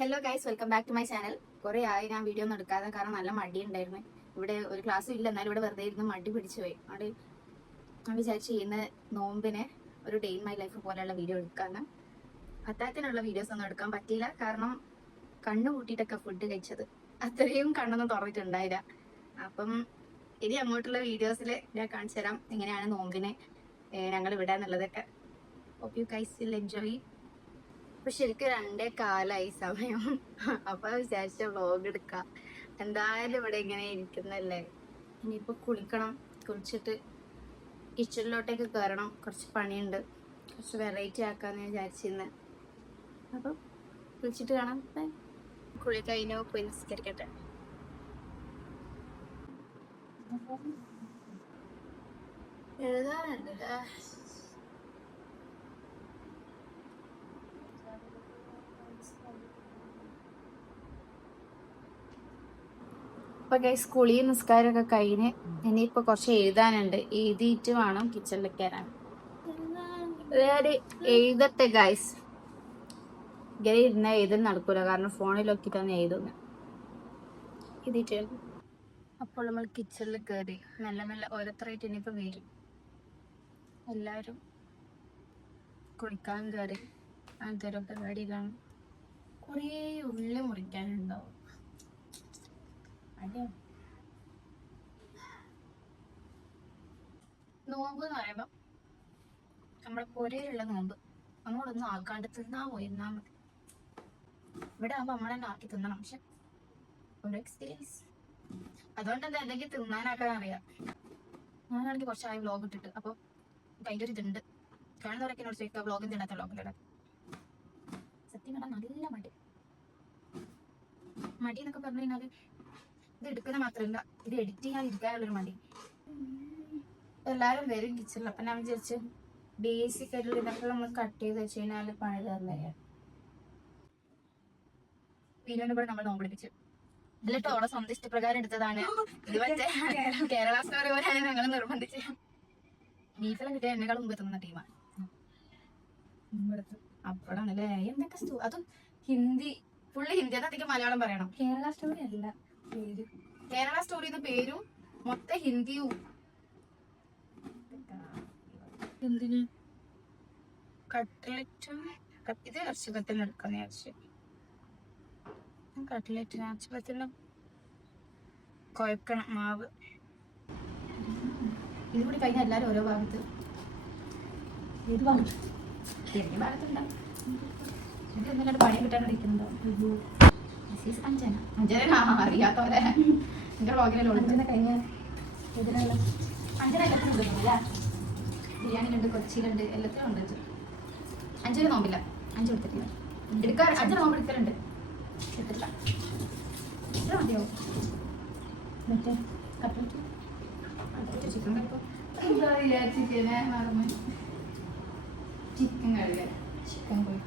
Hello guys, welcome back to my channel. കുറേ ആയി ഞാൻ വീഡിയോ ഒന്നും എടുക്കാതെ, കാരണം നല്ല മടി ഉണ്ടായിരുന്നു. ഇവിടെ ഒരു ക്ലാസ്സും ഇല്ല, എന്നാലും ഇവിടെ വെറുതെ ഇരുന്ന് മടി പിടിച്ചു പോയി. അവിടെ ഞാൻ വിചാരിച്ച് ഇന്ന് നോമ്പിനെ ഒരു ഡേ ഇൻ മൈ ലൈഫ് പോലെയുള്ള വീഡിയോ എടുക്കാന്ന്. അത്താഴത്തിനുള്ള വീഡിയോസ് ഒന്നും എടുക്കാൻ പറ്റിയില്ല, കാരണം കണ്ണു കൂട്ടിയിട്ടൊക്കെ ഫുഡ് കഴിച്ചത്, അത്രയും കണ്ണൊന്നും തുറന്നിട്ടുണ്ടായില്ല. അപ്പം ഇനി അങ്ങോട്ടുള്ള വീഡിയോസിൽ ഞാൻ കാണിച്ചു തരാം എങ്ങനെയാണ് നോമ്പിനെ ഞങ്ങൾ ഇവിടെ എന്നുള്ളതൊക്കെ. Hope you guys will enjoy. അപ്പൊ ശരിക്കും 2:15 സമയം. അപ്പൊ വിചാരിച്ച വ്ലോഗ് എടുക്കാം. എന്തായാലും ഇവിടെ ഇങ്ങനെ ഇരിക്കുന്നല്ലേ. ഇനിയിപ്പോ കുളിക്കണം. കുളിച്ചിട്ട് കിച്ചണിലോട്ടേക്ക് കയറണം. കുറച്ച് പണിയുണ്ട്, കുറച്ച് വെറൈറ്റി ആക്കാന്ന് വിചാരിച്ചിരുന്നു. അപ്പൊ കുളിച്ചിട്ട് കാണാം. കുളി കഴിഞ്ഞു, പോയി നിസ്കരിക്കട്ടെ. എഴുതാനുണ്ട്. അപ്പൊ ഗൈസ്, കുളിയും നിസ്കാരമൊക്കെ കഴിഞ്ഞ് ഇനിയിപ്പോ കുറച്ച് എഴുതാനുണ്ട്. എഴുതിയിട്ട് വേണം കിച്ചണിലേക്ക് കയറാൻ. എഴുതട്ടെ ഗൈസ്. ഇങ്ങനെ ഇരുന്ന എഴുതാൻ നടക്കൂല, കാരണം ഫോണിൽ നോക്കിയിട്ടാണ് എഴുതുന്നത്. എഴുതിയിട്ട് അപ്പോൾ നമ്മൾ കിച്ചണിൽ കയറി മെല്ലെ മെല്ലെ ഓരോരുത്തരായിട്ട് ഇനിയിപ്പോ വരും. എല്ലാവരും കുളിക്കാൻ കയറി. അങ്ങനത്തെ ഓരോ പരിപാടിയിലാണ്. കുറേ ഉള്ളി മുറിക്കാനുണ്ടാവും. നോമ്പ് എന്ന് പറയുമ്പോ നമ്മുടെ പുരയിലുള്ള നോമ്പ് നമ്മളൊന്നും ആക്കാണ്ട് തിന്നാ പോയിരുന്നാ മതി. ഇവിടെ ആകുമ്പോ നമ്മളെ ആക്കി തിന്നണം. പക്ഷെ ഒരു എക്സ്പീരിയൻസ്. അതുകൊണ്ട് എന്താ എന്തെങ്കിലും തിന്നാനാക്കാൻ അറിയാം. ഞാനാണെങ്കിൽ കുറച്ചായി വ്ലോഗ് ഇട്ടിട്ട്, അപ്പൊ അതിൻ്റെ ഒരു ഇതുണ്ട്. കാണുന്നവരൊക്കെ എന്നോട് ചോദിക്കുക വ്ലോഗ് എന്തിനാത്ത വ്ലോഗിലിടാൻ. സത്യം പറഞ്ഞാൽ നല്ല മടി. മടി എന്നൊക്കെ പറഞ്ഞു കഴിഞ്ഞാല് ഇത് എടുക്കുന്ന മാത്രമല്ല, ഇത് എഡിറ്റ് ചെയ്യാൻ ഇരിക്കാനുള്ളൊരു മടി. എല്ലാവരും വരും കിച്ചണിൽ. അപ്പൊ ഞാൻ വിചാരിച്ചു ബേസിക് ആയിട്ടുള്ള ഇതൊക്കെ നമ്മൾ കട്ട് ചെയ്ത് വെച്ച് കഴിഞ്ഞാല് പണി തന്നെ. പിന്നെ ഇവിടെ നമ്മൾ നോമ്പിടിപ്പിച്ചു. ഇതിലിട്ട് ഓളെ സ്വന്തം ഇഷ്ടപ്രകാരം എടുത്തതാണ്. ഇത് മറ്റേ കേരള സ്റ്റോറി പോലെയാണ് ഞങ്ങൾ നിർബന്ധിച്ച്. ബീഫെല്ലാം കിട്ടിയ എന്നെക്കാളും മുമ്പ് എത്തുന്ന ടീമാണ്. അപ്പോഴാണല്ലേ എന്തൊക്കെ അതും ഹിന്ദി, ഫുള്ള് ഹിന്ദി. അധികം മലയാളം പറയണം. കേരള സ്റ്റോറി അല്ല പേര്. കേരള സ്റ്റോറി എന്ന പേരും മൊത്തം ഹിന്ദിയും. എന്തിന് കട്ട്ലറ്റും ഇത് ഇറച്ചിപ്പത്തിന് എടുക്കാന്ന് വിചാരിച്ചു. കട്ട്ലറ്റിന് ഇറച്ചിപ്പത്തിനും കുഴക്കണം മാവ്. ഇത് കൂടി കഴിഞ്ഞാൽ എല്ലാവരും ഓരോ ഭാഗത്ത്. ഏത് ഭാഗത്ത്? ചെറിയ ഭാഗത്തുണ്ടാവും. എനിക്ക് ഒന്നിനായിട്ട് പണി കിട്ടാണ്ടിരിക്കുന്നുണ്ടോ? അഞ്ജന അറിയാത്തവരെ എന്റെ വ്ളോഗിലല്ലോ. അഞ്ജന കഴിഞ്ഞ ഇതിലുള്ള അഞ്ജന എല്ലാത്തിനും ഉണ്ടല്ലേ? ബിരിയാണിയിലുണ്ട്, കൊച്ചിയിലുണ്ട്, എല്ലാത്തിനും ഉണ്ട്. അഞ്ചിന് നോമ്പില്ല, 5 എടുത്തിട്ടില്ല. എടുക്കാൻ 5 നോമ്പ് എടുക്കലുണ്ട്. എടുത്തിട്ടില്ല. ഇത്ര മതിയോ? മറ്റേ കട്ട്ലറ്റ് ചിക്കൻ കഴിക്കും. എന്താ ചിക്കനെ മറന്ന് ചിക്കൻ കഴിക്കുക. ചിക്കൻ പോയി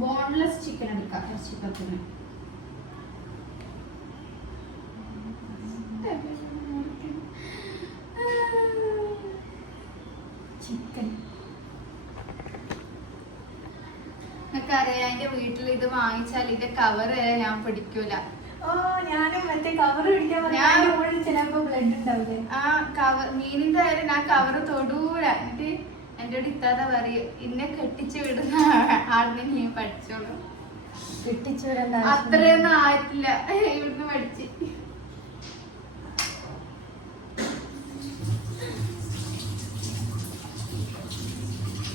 ബോൺലെസ് ചിക്കൻ എടുക്കാം ഇറച്ചിപ്പത്തിന്. ചിക്കൻ നിനക്കറിയാം, എന്റെ വീട്ടിൽ ഇത് വാങ്ങിച്ചാൽ ഇതിന്റെ കവർ ഞാൻ പിടിക്കൂല. ചിലപ്പോ ബ്ലഡ് ഉണ്ടാവില്ലേ? ആ കവർ മീനിന്റെ കാര്യം ഞാൻ കവറ് തൊടൂല. എന്നിട്ട് എന്നോട് ഇത്താതെ പറയും, ഇന്നെ കെട്ടിച്ചു വിടുന്ന ആളിനെ നീ പഠിച്ചോളൂ. കെട്ടിച്ചു വിടണ്ട, അത്രയൊന്നും ആയിട്ടില്ല. ഇവിടുന്ന് പഠിച്ച്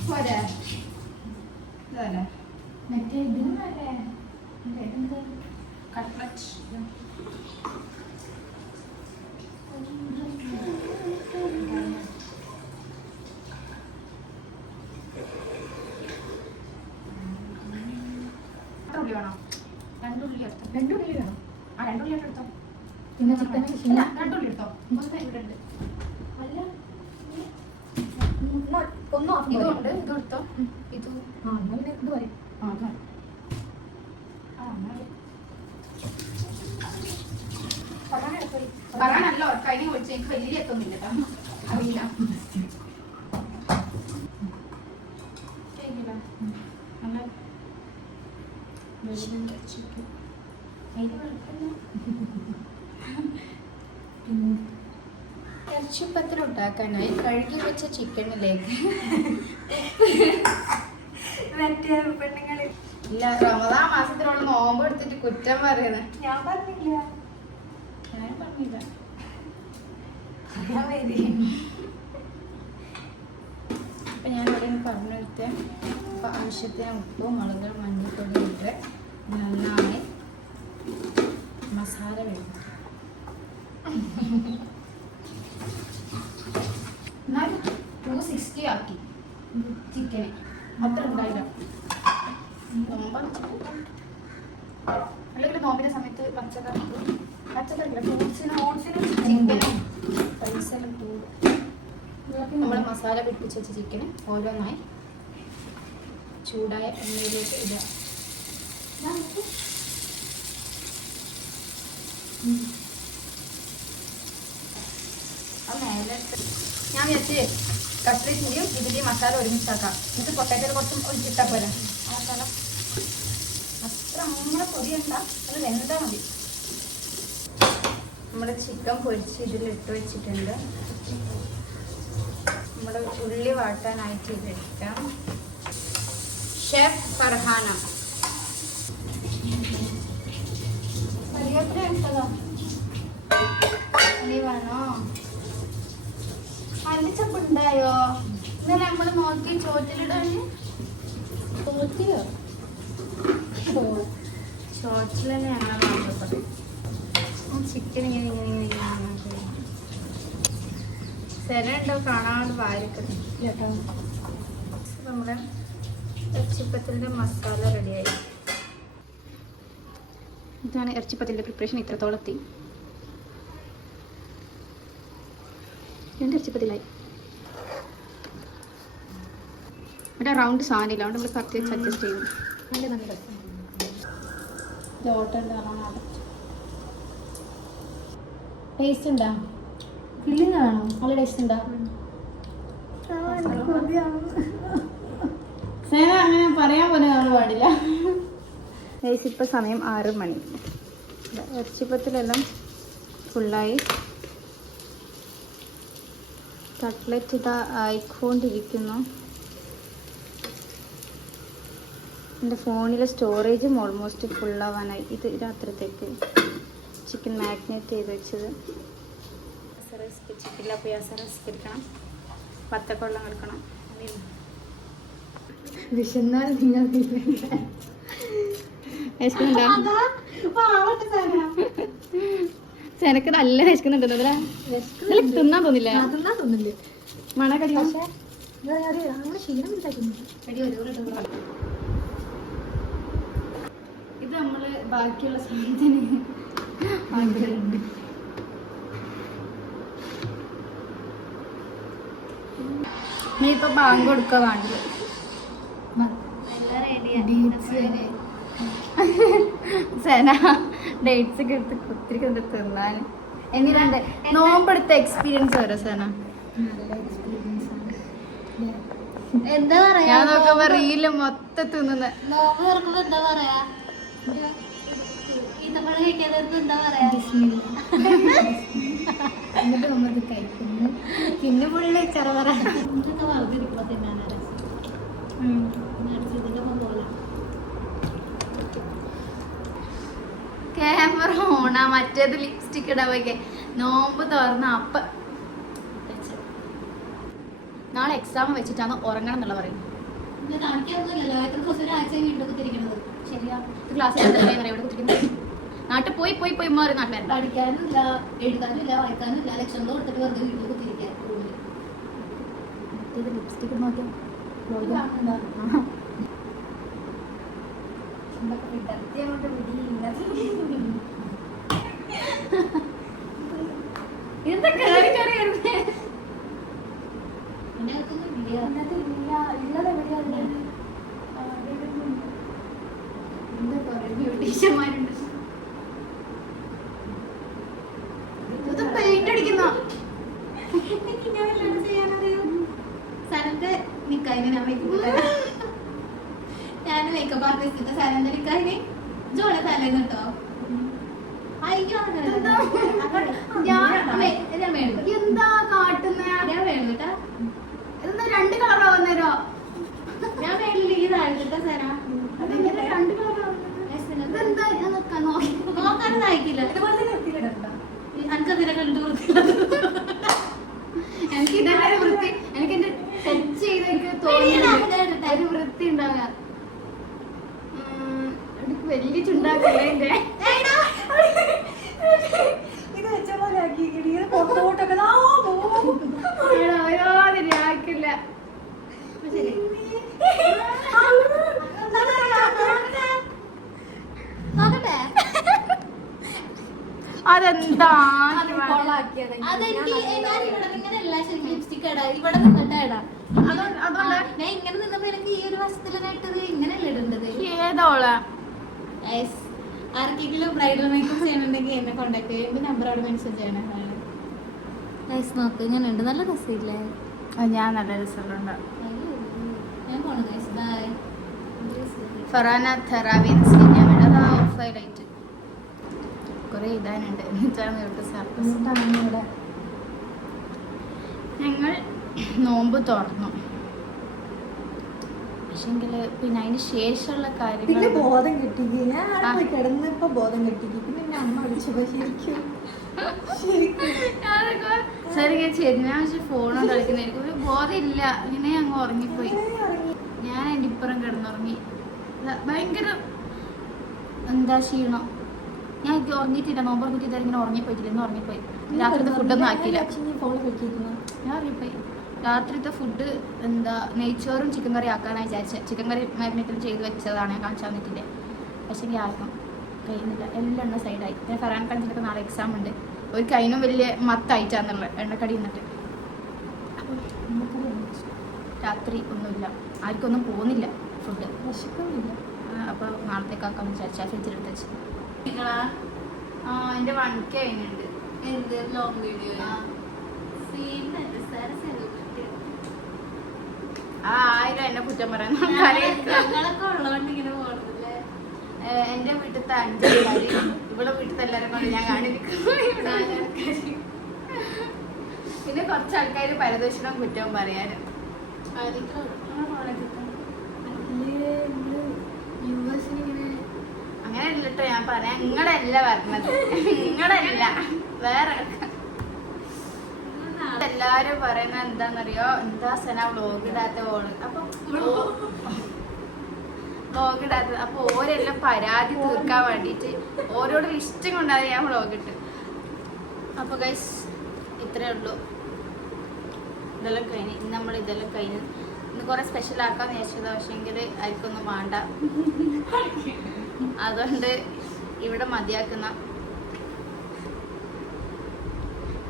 പോരാ. മറ്റേ ഇതല്ലേ കട്ട്ലറ്റ്. ഉള്ളി വേണോ? 2 ഉള്ളി എടുത്തോ. 2 ഉള്ളി വേണം. ആ 2 ഉള്ളി എടുത്തോ. പിന്നെ ചിക്കൻ 2 ഉള്ളി എടുത്തോ. ഇവിടെ ഉണ്ട്. ഒന്നും ഇതുണ്ട്, ഇത് എടുത്തോ. ഇത് ഇത് പറയും. പറയാനല്ല കഴിഞ്ഞ വിളിച്ച് എനിക്ക് വലിയ എത്തൊന്നുമില്ല കേട്ടോ. അറിയില്ല. കേൾക്കില്ല. നല്ല ചിക്കൻ. ഇറച്ചിപ്പത്തിരി ഉണ്ടാക്കാനായി കഴുകി വെച്ച ചിക്കനിലേക്ക് മറ്റേ പെണ്ണുങ്ങള് ഇല്ല റമദാൻ മാസത്തിലുള്ള നോമ്പ് എടുത്തിട്ട് കുറ്റം പറയുന്നത് ഞാൻ പറഞ്ഞില്ല. ഞാൻ പറഞ്ഞില്ല. അപ്പൊ ഞാൻ ഇവിടെ പറഞ്ഞെടുത്ത് അപ്പൊ ആവശ്യത്തിന് ഉപ്പും മുളകും മഞ്ഞൾപ്പൊടി ഇട്ട് നന്നായി മസാല വേണം. എന്നാലും 260 ആക്കി ചിക്കന് അത്ര ഉണ്ടായില്ല. അല്ലെങ്കിൽ നോമ്പിന്റെ സമയത്ത് പച്ചക്കറി ഫ്രൂട്ട്സിനും ചിക്കനും പൈസയും കൂടും. നമ്മൾ മസാല പിടിപ്പിച്ച് വെച്ച ചിക്കന് ഓരോന്നായി ചൂടായ എണ്ണയിലേക്ക് ഇടുക. ഞാൻ വിചാരിച്ച് കട്ട്ലേറ്റിൻ്റെയും ഇതിൻ്റെയും മസാല ഒരുമിച്ചാക്കാം. ഇത് പൊട്ടറ്റോയിൽ കുറച്ചും ഒഴിച്ചിട്ടാൽ പോരാ. ആ മസാല അത്ര നമ്മളെ പൊടിയണ്ട, അത് വെന്താൽ മതി. നമ്മുടെ ചിക്കൻ പൊരിച്ച് ഇതിലിട്ട് വെച്ചിട്ടുണ്ട്. നമ്മുടെ ഉള്ളി വാട്ടാനായിട്ട് ഇതെടുക്കാം. ഷെഫ് ഫർഹാന വേണോ? അല്ലിച്ചപ്പുണ്ടായോ? ഇന്നലെ നമ്മൾ നോക്കി ചോറ്റിലിടാന് ചോറ്റിൽ തന്നെ ഞങ്ങൾ നോക്കപ്പെട്ടു. ചിക്കൻ സ്ഥലമുണ്ടോ കാണാണ്ട് വാരിക്കണം കേട്ടോ. നമ്മുടെ ഇറച്ചിപ്പത്തിൻ്റെ മസാല റെഡിയായി. ഇതാണ് ഇറച്ചിപ്പത്തിൻ്റെ പ്രിപ്പറേഷൻ. ഇത്രത്തോളം എത്തി. 2 ഇറച്ചിപ്പത്തിലായി. ഇവിടെ റൗണ്ട് സാധനമില്ല, അതുകൊണ്ട് നമ്മൾ കത്തി വെച്ച് അഡ്ജസ്റ്റ് ചെയ്യും. നല്ല ടേസ്റ്റ് ഉണ്ടാ? ഫില്ലിംഗ് ആണോ? നല്ല ടേസ്റ്റ് ഉണ്ടാ? അങ്ങനെ പറയാൻ പോലെ നമ്മൾ പാടില്ല. ഇപ്പം സമയം 6 മണി. ഇറച്ചിപ്പത്തിലെല്ലാം ഫുള്ളായി. കട്ട്ലറ്റ് ഇതാ ആയിക്കൊണ്ടിരിക്കുന്നു. എൻ്റെ ഫോണിലെ സ്റ്റോറേജും ഓൾമോസ്റ്റ് ഫുള്ളാവാനായി. ഇത് രാത്രിത്തേക്ക് ചിക്കൻ മാഗ്നേറ്റ് ചെയ്ത് വെച്ചത്. ചിക്കനില്ല എടുക്കണം, പത്തക്കൊള്ളം എടുക്കണം. വിശന്നാൽ നിങ്ങൾ ചെനക്ക് നല്ല വിശക്കുന്നുണ്ടല്ലോ. തിന്നാൻ തോന്നില്ല. മണക്കടി ഇത് നമ്മള് ബാക്കിയുള്ള സാധനത്തിന് ഇപ്പൊ ബാങ്ക് കൊടുക്കുക വേണ്ടത്. സെന ഡേറ്റ്സ് ഒക്കെ എടുത്ത് കുത്തിരിക്കുന്നത് തിന്നാൻ. എന്നിട്ട് നോമ്പെടുത്ത എക്സ്പീരിയൻസ് വരും സെന. എന്താ പറയാ? ഞാൻ നോക്കുമ്പോ റീല് മൊത്തം തിന്നുന്ന നോമ്പ് തുറക്കുമ്പോ എന്താ പറയാ? ഈത്തപ്പഴം കഴിക്കാത്തവർക്ക് എന്താ പറയാ? എന്നിട്ട് നമ്മത് കഴിക്കുന്നു. പിന്നെ പുള്ളി ചെറുപറ ഇതൊക്കെ വളർന്നിരിക്കുമ്പോ തിന്നാനാ രസം. ക്യാമറ ഓണാ. മറ്റേത് ലിപ്സ്റ്റിക് ഇടാൻ പോയി നോമ്പ് തുറന്ന അപ്പ നാളെ എക്സാം വെച്ചിട്ടാണ് ഉറങ്ങണം എന്നുള്ള പറയുന്നത്. ശരിയാ. ക്ലാസ്സിൽ ഇവിടെ കുത്തിരിക്കുന്നത് നാട്ടിൽ പോയി പോയി പോയി മാറി നാട്ടിൽ പഠിക്കാനില്ല, എഴുതാനില്ല, വായിക്കാനില്ല. ലക്ഷം കൊടുത്തിട്ട് വെറുതെ വീട്ടിൽ കുത്തിരിക്കാൻ. ലിപ്സ്റ്റിക് നോക്കി ബ്യൂട്ടീഷ്യന്മാരുണ്ട്. ഇത് പെയിന്റ് അടിക്കുന്ന സനന്റെ നിക്കായിന് ഞാൻ ഞാൻ മേക്കപ്പ് ആർട്ടിസ്റ്റ് സനന്റെ നിക്കായിന് ജോളെ തലേന്ന് കേട്ടോ. അയ്യോ എന്താ കാട്ടുന്ന ഞാൻ വേണ്ടിട്ടാ എന്താ 2 കളറാവുന്നേരോ ഞാൻ വേണ്ടില്ല ഈ താഴ്ത്തിട്ട സന 2 കളറാവുന്ന നോക്കാനും അയക്കില്ല. എനിക്കതിനെ കണ്ടു വൃത്തിയില്ല. എനിക്ക് ഇതേ വൃത്തി എനിക്ക് എന്റെ ടച്ച് ചെയ്ത് എനിക്ക് തോന്നുന്നു ഒരു വൃത്തി ഉണ്ടാകാം. വലിയ ചുണ്ടാക്കല്ലേ എന്റെ ഇത് വെച്ച പോലെ ആക്കിയില്ല പുറത്തോട്ടൊക്കെ ഓരോന്നിനും ആക്കില്ല. ശരി നോക്കട്ടെ. അതെന്താ അതെനിക്ക് ഞാൻ ഇവിടെ ഇങ്ങനെയല്ല ശരിക്കും ലിപ്സ്റ്റിക് ഇടാ. ഇവിടെ നിന്നിട്ടാ ഇടാം. അതുകൊണ്ട് ഞാൻ ഇങ്ങനെ നിന്നപ്പോ എനിക്ക് ഈ ഒരു വശത്തിലാണ് ഇട്ടത്. ഇങ്ങനെയല്ല ഇടേണ്ടത്. ഏതോളാ ആർക്കെങ്കിലും ബ്രൈഡൽ മേക്കപ്പ് ചെയ്യണമെങ്കിൽ എന്നെ കോണ്ടാക്ട് ചെയ്യും. എന്റെ നമ്പർ അവിടെ മെൻഷൻ ചെയ്യണേ. നോക്ക് ഇങ്ങനെ ഉണ്ട്. നല്ല രസമില്ലേ? ഞാൻ നല്ല രസമുണ്ട്. ഞാൻ പോണു ഗൈസ്. ബൈ. ഫറാന തെറാവിൻസ് ഞാൻ ഓഫായിട്ട് കുറെ ഇടാനുണ്ട്. ഞങ്ങൾ നോമ്പ് തുറന്നു. പക്ഷെങ്കിൽ പിന്നെ അതിന് ശേഷമുള്ള പിന്നെ കാര്യങ്ങൾ ബോധം കിട്ടിക്ക്. ഞാൻ അവിടെ പോയി കിടന്നപ്പോ ബോധം കിട്ടിക്ക്. പിന്നെ എന്നെ അമ്മ വിളിച്ചപ്പോ ശരിക്കും ഞാൻ പക്ഷെ ഫോണും കളിക്കുന്ന എനിക്ക് ഒരു ബോധമില്ല. ഇങ്ങനെ അങ്ങ് ഉറങ്ങിപ്പോയി. ഞാൻ എൻ്റെ ഇപ്പുറം കിടന്നുറങ്ങി. ഭയങ്കര എന്താ ക്ഷീണം. ഞാൻ ഇത് ഉറങ്ങിയിട്ടില്ല. നോമ്പ് ഉറങ്ങിയിട്ട് ഇങ്ങനെ ഉറങ്ങിപ്പോയിട്ടില്ല. ഇന്ന് ഉറങ്ങിപ്പോയി. രാത്രിത്തെ ഫുഡൊന്നും ആക്കിയില്ല. ഞാൻ ഉറങ്ങിപ്പോയി. രാത്രിത്തെ ഫുഡ് എന്താ നെയ്ച്ചോറും ചിക്കൻ കറി ആക്കാനാണ് വിചാരിച്ചത്. ചിക്കൻ കറി മാഗ്നേറ്റും ചെയ്ത് വെച്ചതാണ്. ഞാൻ കാണിച്ചു തന്നിട്ടില്ലേ. പക്ഷേ എനിക്ക് ആർക്കും കഴിയുന്നില്ല. എല്ലാം എണ്ണ സൈഡായി. ഞാൻ ഫറാൻ കാണിച്ചിട്ടൊക്കെ നാളെ എക്സാം ഉണ്ട്. ഒരു കൈനും വലിയ മത്തായിട്ടാന്നുള്ളത് എണ്ണക്കടി നിന്നിട്ട്. രാത്രി ഒന്നുമില്ല. ആർക്കൊന്നും പോകുന്നില്ല ഫുഡ്. വിശക്കുന്നില്ല. അപ്പോൾ നാളത്തേക്കാക്കാന്ന് വിചാരിച്ചാൽ ഫ്രിഡ്ജിലെടുത്ത് വെച്ച്. എൻ്റെ 1K കഴിഞ്ഞിട്ടുണ്ട്. എന്ത് ലോങ് വീഡിയോ ആ 1000 എന്നെ കുറ്റം പറയാൻ ഞങ്ങളൊക്കെ ഉള്ളതുകൊണ്ട് ഇങ്ങനെ പോകണല്ലേ. എൻ്റെ വീട്ടിലത്തെ 5 ആൾക്കാർ ഇവിടെ വീട്ടിലത്തെ എല്ലാവരും കൊണ്ട് ഞാൻ കാണിക്കുന്നു. പിന്നെ കുറച്ച് ആൾക്കാർ പരദൂഷണം കുറ്റവും പറയാനും. അങ്ങനെ ഇല്ലട്ടോ ഞാൻ പറയാം. നിങ്ങളല്ല പറഞ്ഞത്. നിങ്ങളല്ല വേറെ എല്ലാരും പറയുന്ന എന്താന്നറിയോ, എന്താ സന വ്ലോഗ് ഇടാത്ത ഓള്. അപ്പൊ വ്ലോഗ് ഇടാത്തത്. അപ്പൊ ഓരെല്ലാം പരാതി തീർക്കാൻ വേണ്ടിട്ട് ഓരോട് ഇഷ്ടം കൊണ്ടാണ് ഞാൻ വ്ലോഗ് ഇട്ട്. അപ്പൊ ഗൈസ് ഇത്രേ ഉള്ളൂ. ഇതെല്ലാം കഴിഞ്ഞ് ഇന്ന് നമ്മൾ ഇതെല്ലാം കഴിഞ്ഞ് ഇന്ന് കുറെ സ്പെഷ്യൽ ആക്കാന്ന് വിചാരിച്ചത്. പക്ഷെങ്കിൽ ആർക്കൊന്നും വേണ്ട. അതുകൊണ്ട് ഇവിടെ മതിയാക്കുന്ന.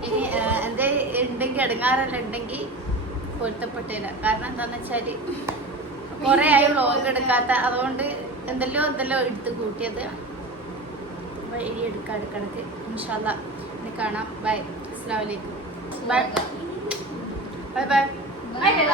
ഇനി എന്തേ ഉണ്ടെങ്കിൽ എടുങ്ങാറെല്ലാം ഉണ്ടെങ്കിൽ പൊരുത്തപ്പെട്ടില്ല. കാരണം എന്താന്ന് വെച്ചാല് കുറെ ആയി വ്ലോഗ് എടുക്കാത്ത. അതുകൊണ്ട് എന്തെല്ലോ എടുത്ത് കൂട്ടിയത്. അപ്പൊ ഇനി എടുക്കാടുക്കടക്ക് ഇൻഷാ അല്ലാ ഇനി കാണാം. ബൈ. അസ്സലാമു അലൈക്കും. Bye bye bye bye.